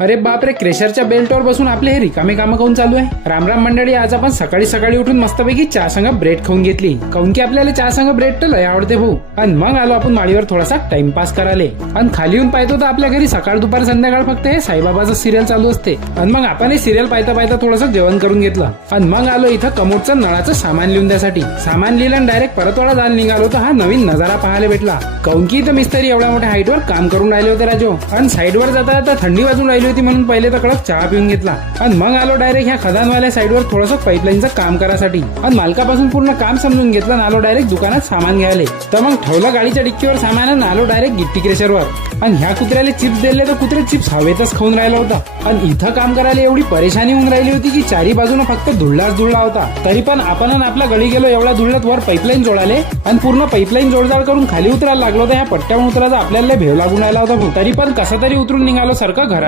अरे बापरे, क्रेशरच्या बेल्टवर बसून आपले हे रिकामे कामं काऊन चालू आहे? रामराम मंडळी, आज आपण सकाळी सकाळी उठून मस्तपैकी चहा संग ब्रेड खाऊन घेतली. काऊन की आपल्याला चहा संग ब्रेड तर लय आवडते भाऊ. आणि मग आलो आपण माळीवर थोडासा टाइमपास करायले. आणि खाली येऊन पाहतो तर आपल्या घरी सकाळ दुपार संध्याकाळ फक्त हे साईबाबाचं सिरियल चालू असते. आणि मग आपण हे सिरियल पाहता पाहता थोडंसं जेवण करून घेतलं. आणि मग आलो इथं कमोडचं नळाचं सामान लिहून द्यासाठी. सामान लिहिलं आणि डायरेक्ट परतवाडा जायला निघालो तर हा नवीन नजारा पाहायला भेटला. काऊन की इथं मिस्त्री एवढ्या मोठ्या हाईटवर काम करून राहिले होते राजो. आणि साईडवर जाता जाता थंडी वाजून राहिली होती म्हणून पहिले तर कडक चहा पिऊन घेतला. आणि मग आलो डायरेक्ट ह्या खदानवाल्या साईडवर थोडंसं पाईपलाईनचं काम करासाठी. आणि मालकापासून पूर्ण काम समजून घेतलं आणि आलो डायरेक्ट दुकानात सामान घ्यायले. तर मग ठेवलं गाडीच्या डिक्कीवर सामान आणि आलो डायरेक्ट गिट्टी क्रेशरवर. आणि ह्या कुत्र्याला चिप्स दिले तर कुत्रे चिप्स हवेतच खाऊन राहिला होता. आणि इथं काम करायला एवढी परेशानी होऊन राहिली होती की चारी बाजूने फक्त धुळलाच धुळला होता. तरी पण आपण आपला गडी गेलो एवढ्या धुळल्यात वर पाईपलाईन जोडाले. आणि पूर्ण पाईपलाईन जोडजाड करून खाली उतरायला लागलो तर ह्या पट्ट्यावर उतरायचा आपल्याला भेव लागून राहिला होता. तरी पण कसा तरी उतरून निघालो सारखं घराच्या